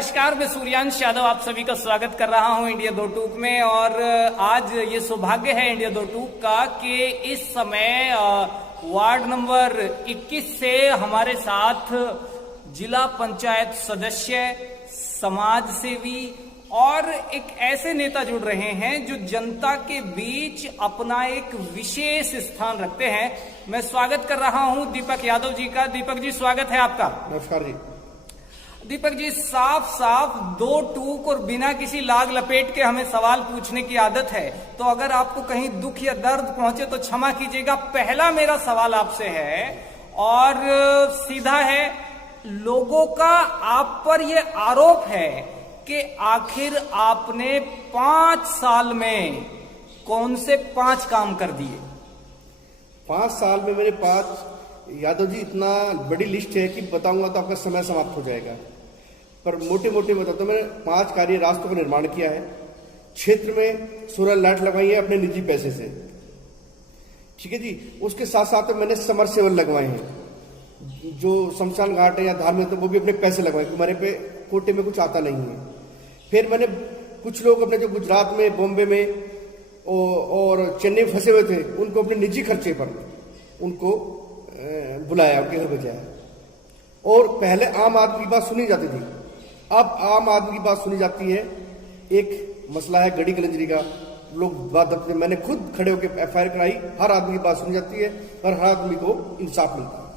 नमस्कार, मैं सूर्यांश यादव आप सभी का स्वागत कर रहा हूं इंडिया दो टूक में। और आज ये सौभाग्य है इंडिया दो टूक का कि इस समय वार्ड नंबर 21 से हमारे साथ जिला पंचायत सदस्य, समाज सेवी और एक ऐसे नेता जुड़ रहे हैं जो जनता के बीच अपना एक विशेष स्थान रखते हैं। मैं स्वागत कर रहा हूं दीपक यादव जी का। दीपक जी, स्वागत है आपका। नमस्कार जी। दीपक जी, साफ साफ दो टूक और बिना किसी लाग लपेट के हमें सवाल पूछने की आदत है, तो अगर आपको कहीं दुख या दर्द पहुंचे तो क्षमा कीजिएगा। पहला मेरा सवाल आपसे है और सीधा है। लोगों का आप पर यह आरोप है कि आखिर आपने 5 साल में कौन से 5 काम कर दिए? 5 साल में मेरे 5 यादव जी, इतना बड़ी लिस्ट है कि बताऊंगा तो आपका समय समाप्त हो जाएगा, पर मोटे मोटे बताता हूं। मैंने 5 कार्य रास्तों का निर्माण किया है, क्षेत्र में 16 लाइट लगाई है अपने निजी पैसे से, ठीक है जी। उसके साथ साथ मैंने समरसेबल लगवाए हैं, जो शमशान घाट है या धार्मिक, तो वो भी अपने पैसे लगवाए, हमारे पे कोटे में कुछ आता नहीं है। फिर मैंने कुछ लोग अपने जो गुजरात में, बॉम्बे में और चेन्नई फंसे हुए थे, उनको अपने निजी खर्चे पर उनको बुलाया, उनके घर भेजाया। और पहले आम आदमी की बात सुनी जाती थी, अब आम आदमी की बात सुनी जाती है। एक मसला है गड़ी कलंजरी का, लोग बात दबते, मैंने खुद खड़े होकर FIR कराई, हर आदमी की बात सुनी जाती है और हर आदमी को इंसाफ मिलता है।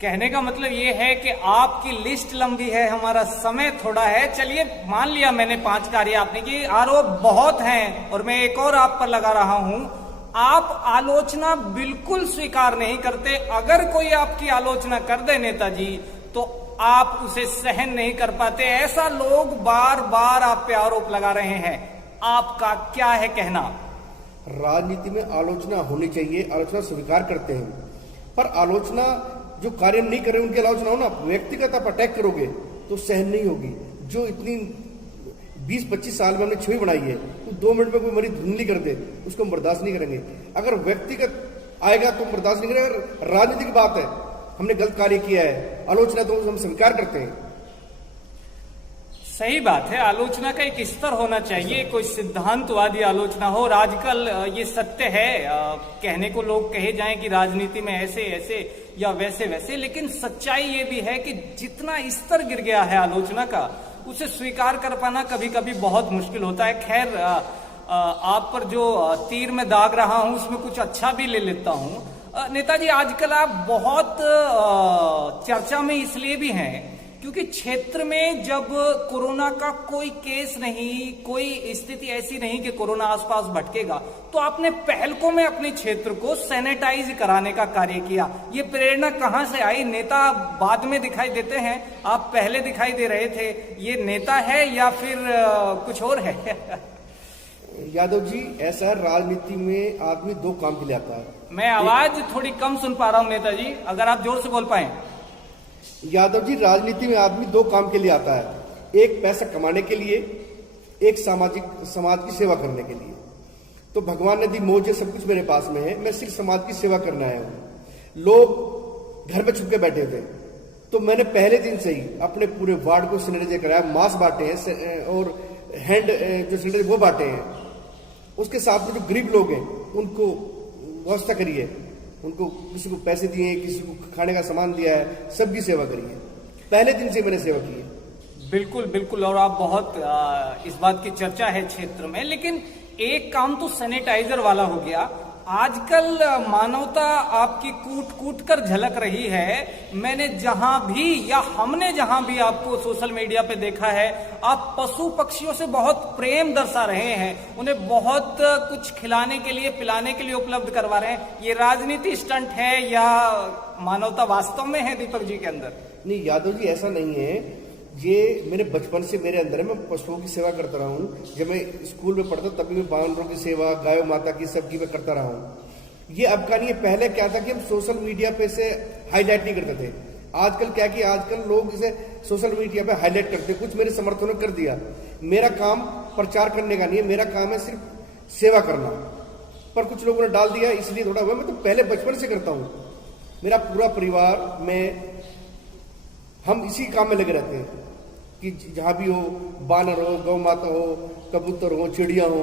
कहने का मतलब ये है कि आपकी लिस्ट लंबी है, हमारा समय थोड़ा है। चलिए, मान लिया मैंने 5 कार्य आपने की, आरोप बहुत हैं और मैं एक और आप पर लगा रहा हूं। आप आलोचना बिल्कुल स्वीकार नहीं करते। अगर कोई आपकी आलोचना कर दे नेताजी, तो आप उसे सहन नहीं कर पाते। ऐसा लोग बार बार आप पे आरोप लगा रहे हैं, आपका क्या है कहना? राजनीति में आलोचना होनी चाहिए, आलोचना स्वीकार करते हैं, पर आलोचना जो कार्य नहीं कर रहे उनकी आलोचना हो ना, व्यक्तिगत आप अटैक करोगे तो सहन नहीं होगी। जो इतनी 20-25 साल में हमने छवि बनाई है, तो 2 मिनट में कोई मरीज धुंधली कर दे, उसको हम बर्दाश्त नहीं करेंगे। अगर व्यक्तिगत आएगा तो हम बर्दाश्त नहीं करेंगे। अगर राजनीति की बात है, हमने गलत कार्य किया है, आलोचना तो हम स्वीकार करते हैं। सही बात है, आलोचना का एक स्तर होना चाहिए, कोई सिद्धांतवादी आलोचना हो। और आजकल ये सत्य है, कहने को लोग कहे जाएं कि राजनीति में ऐसे ऐसे या वैसे वैसे, लेकिन सच्चाई ये भी है कि जितना स्तर गिर गया है आलोचना का, उसे स्वीकार कर पाना कभी कभी बहुत मुश्किल होता है। खैर, आप पर जो तीर में दाग रहा हूं उसमें कुछ अच्छा भी ले लेता हूं। नेताजी, आजकल आप बहुत चर्चा में इसलिए भी हैं क्योंकि क्षेत्र में जब कोरोना का कोई केस नहीं, कोई स्थिति ऐसी नहीं कि कोरोना आसपास भटकेगा, तो आपने पहलकों में अपने क्षेत्र को सैनिटाइज कराने का कार्य किया। ये प्रेरणा कहां से आई? नेता बाद में दिखाई देते हैं, आप पहले दिखाई दे रहे थे। ये नेता है या फिर कुछ और है? यादव जी, ऐसा है, राजनीति में आदमी 2 काम के लिए आता है। मैं आवाज थोड़ी कम सुन पा रहा हूं नेताजी, अगर आप जोर से बोल पाए। यादव जी, राजनीति में आदमी 2 काम के लिए आता है, एक पैसा कमाने के लिए, एक समाज की सेवा करने के लिए। तो भगवान ने दी मौज, सब कुछ मेरे पास में है, मैं सिर्फ समाज की सेवा करना आया हूं। लोग घर पे छुप के बैठे थे, तो मैंने पहले दिन से ही अपने पूरे वार्ड को सैनिटाइज कराया, मास्क बांटे हैं और हैंड जो सैनिटाइज वो बांटे हैं। उसके साथ में जो गरीब लोग हैं उनको व्यवस्था करी है, उनको किसी को पैसे दिए, किसी को खाने का सामान दिया है, सबकी सेवा करी है। पहले दिन से मैंने सेवा की है। बिल्कुल बिल्कुल, और आप बहुत इस बात की चर्चा है क्षेत्र में। लेकिन एक काम तो सैनिटाइजर वाला हो गया, आजकल मानवता आपकी कूट कूट कर झलक रही है। मैंने जहां भी या हमने जहां भी आपको सोशल मीडिया पे देखा है, आप पशु पक्षियों से बहुत प्रेम दर्शा रहे हैं, उन्हें बहुत कुछ खिलाने के लिए, पिलाने के लिए उपलब्ध करवा रहे हैं। ये राजनीति स्टंट है या मानवता वास्तव में है दीपक जी के अंदर? नहीं यादव जी, ऐसा नहीं है। ये मेरे बचपन से मेरे अंदर है, मैं पशुओं की सेवा करता रहा हूँ। जब मैं स्कूल में पढ़ता तभी मैं बानरों की सेवा, गायों माता की, सबकी मैं करता रहा हूँ। ये अब का नहीं है। पहले क्या था कि हम सोशल मीडिया पे से हाईलाइट नहीं करते थे। आजकल क्या कि आजकल लोग इसे सोशल मीडिया पे हाईलाइट करते, कुछ मेरे समर्थनों ने कर दिया। मेरा काम प्रचार करने का नहीं है, मेरा काम है सिर्फ सेवा करना, पर कुछ लोगों ने डाल दिया इसलिए थोड़ा हुआ। मैं तो पहले बचपन से करता हूँ, मेरा पूरा परिवार, मैं, हम इसी काम में लगे रहते हैं। कि जहाँ भी हो, बानर हो, गौ माता हो, कबूतर हो, चिड़िया हो,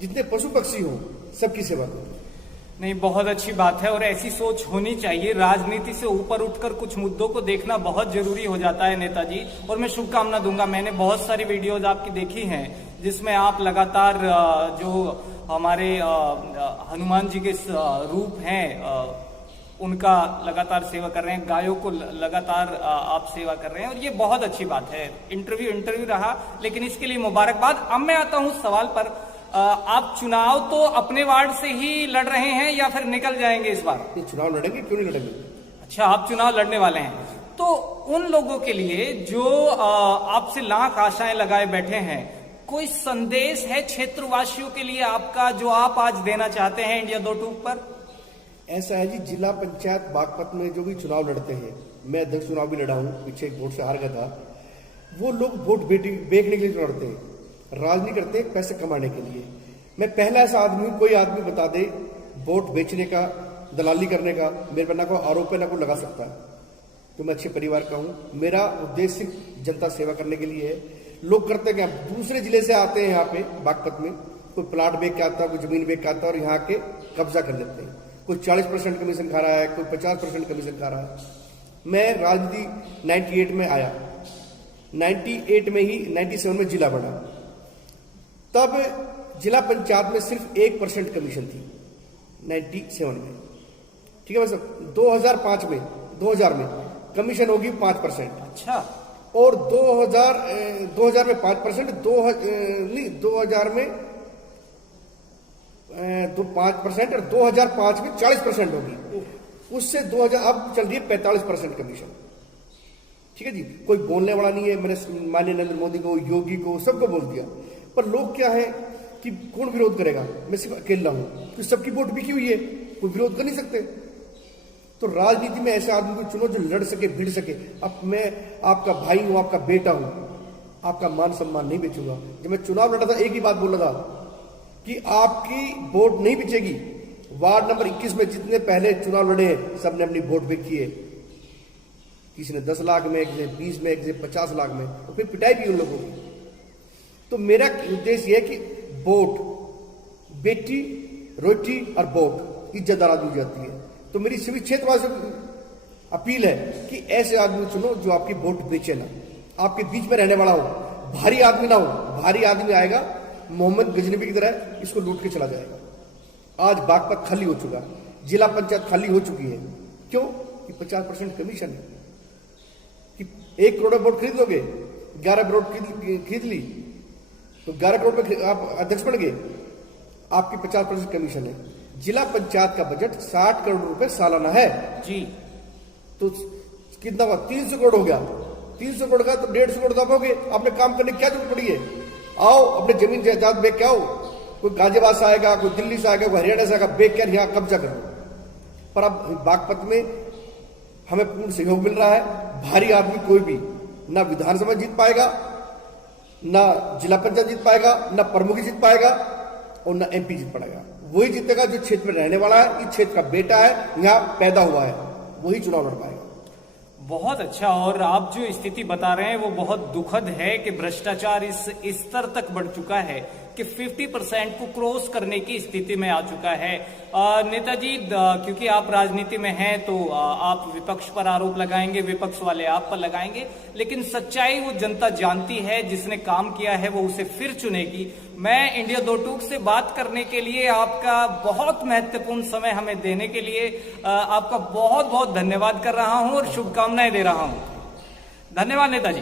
जितने पशु पक्षी हो, सबकी सेवा करो। नहीं, बहुत अच्छी बात है और ऐसी सोच होनी चाहिए। राजनीति से ऊपर उठकर कुछ मुद्दों को देखना बहुत जरूरी हो जाता है नेताजी, और मैं शुभकामना दूंगा। मैंने बहुत सारी वीडियोज आपकी देखी हैं जिसमें आप लगातार जो हमारे हनुमान जी के रूप हैं उनका लगातार सेवा कर रहे हैं, गायों को लगातार आप सेवा कर रहे हैं, और ये बहुत अच्छी बात है। इंटरव्यू रहा, लेकिन इसके लिए मुबारकबाद। अब मैं आता हूं सवाल पर। आप चुनाव तो अपने वार्ड से ही लड़ रहे हैं या फिर निकल जाएंगे इस बार? ये चुनाव लड़ेंगे, क्यों नहीं लड़ेंगे? अच्छा, आप चुनाव लड़ने वाले हैं। तो उन लोगों के लिए जो आपसे लाख आशाएं लगाए बैठे हैं, कोई संदेश है क्षेत्रवासियों के लिए आपका जो आप आज देना चाहते हैं इंडिया 2 टूक पर? ऐसा है जी, जिला पंचायत बागपत में जो भी चुनाव लड़ते हैं, मैं अध्यक्ष चुनाव भी लड़ा हूं, पीछे एक वोट से हार गया था, वो लोग वोट बेचने के लिए लड़ते हैं, राजनीति करते हैं पैसे कमाने के लिए। मैं पहला ऐसा आदमी, कोई आदमी बता दे वोट बेचने का, दलाली करने का, मेरे पर ना कोई आरोप है ना कोई लगा सकता है। तो मैं अच्छे परिवार का हूं, मेरा उद्देश्य जनता सेवा करने के लिए है। लोग करते क्या, दूसरे जिले से आते हैं यहाँ पे बागपत में, कोई प्लाट बेच के आता है, कोई जमीन बेच के आता है और यहाँ के कब्जा कर लेते हैं। कोई 40% कमीशन खा रहा है, कोई 50% कमीशन खा रहा है। मैं राजनीति 98 में आया, 98 में ही 97 में जिला बना, तब जिला पंचायत में सिर्फ 1% कमीशन थी 97 में, ठीक है भाई। 2005 में 2000 में कमीशन होगी 5%। अच्छा। और 2000 में 5%, 2000 में 5% और 2005 में 40% होगी। उससे 2000 अब चल रही है 45% कमीशन, ठीक है जी। कोई बोलने वाला नहीं है। मैंने माननीय नरेंद्र मोदी को, योगी को, सबको बोल दिया, पर लोग क्या है कि कौन विरोध करेगा? मैं सिर्फ अकेला हूं, तो सबकी वोट बिकी हुई है, कोई विरोध कर नहीं सकते। तो राजनीति में ऐसे आदमी को चुनो जो लड़ सके, भिड़ सके। अब मैं आपका भाई हूं, आपका बेटा हूं, आपका मान सम्मान नहीं बेचूंगा। जब मैं चुनाव लड़ा था, एक ही बात बोला था कि आपकी वोट नहीं बिचेगी। वार्ड नंबर 21 में जितने पहले चुनाव लड़े हैं, सबने अपनी वोट बिकी है। किसी ने 10 लाख में, किसी ने 20 में, किसी ने 50 लाख में, और फिर पिटाई भी उन लोगों की। तो मेरा उद्देश्य यह है कि वोट, बेटी, रोटी और वोट, इज्जतदार आदमी जाती है। तो मेरी सभी क्षेत्रवासियों को अपील है कि ऐसे आदमी चुनो जो आपकी वोट बेचे ना, आपके बीच में रहने वाला हो, भारी आदमी ना हो। भारी आदमी आएगा मोहम्मद गजनबी की तरह, इसको लूट के चला जाएगा। आज बागपत खाली हो चुका, जिला पंचायत खाली हो चुकी है। क्यों? कि 50% कमीशन है। कि 1 करोड़ वोट खरीद लोगे, 11 करोड़ खरीद ली, तो 11 करोड़ में आप अध्यक्ष बन गए, आपकी 50% कमीशन है। जिला पंचायत का बजट 60 करोड़ रुपए सालाना है जी। तो कितना हुआ? 300 करोड़ हो गया। 300 करोड़ का तो 150 करोड़ दबाओगे। आपने काम करने की क्या जरूरत पड़ी है? आओ, अपने जमीन जायदाद बेच के आओ। कोई गाजियाबाद से आएगा, कोई दिल्ली से आएगा, कोई हरियाणा से आएगा, बेच कर यहाँ कब्जा करो। पर अब बागपत में हमें पूर्ण सहयोग मिल रहा है। भारी आदमी कोई भी ना विधानसभा जीत पाएगा, ना जिला पंचायत जीत पाएगा, ना प्रमुख जीत पाएगा, और ना MP जीत पाएगा। वही जीतेगा जो क्षेत्र में रहने वाला है, इस क्षेत्र का बेटा है, यहाँ पैदा हुआ है, वही चुनाव लड़ पाएगा। बहुत अच्छा। और आप जो स्थिति बता रहे हैं वो बहुत दुखद है कि भ्रष्टाचार इस स्तर तक बढ़ चुका है कि 50% को क्रॉस करने की स्थिति में आ चुका है। नेताजी, क्योंकि आप राजनीति में हैं तो आप विपक्ष पर आरोप लगाएंगे, विपक्ष वाले आप पर लगाएंगे, लेकिन सच्चाई वो जनता जानती है। जिसने काम किया है वो उसे फिर चुनेगी। मैं इंडिया 2 टूक से बात करने के लिए, आपका बहुत महत्वपूर्ण समय हमें देने के लिए आपका बहुत बहुत धन्यवाद कर रहा हूं और शुभकामनाएं दे रहा हूं। धन्यवाद नेताजी।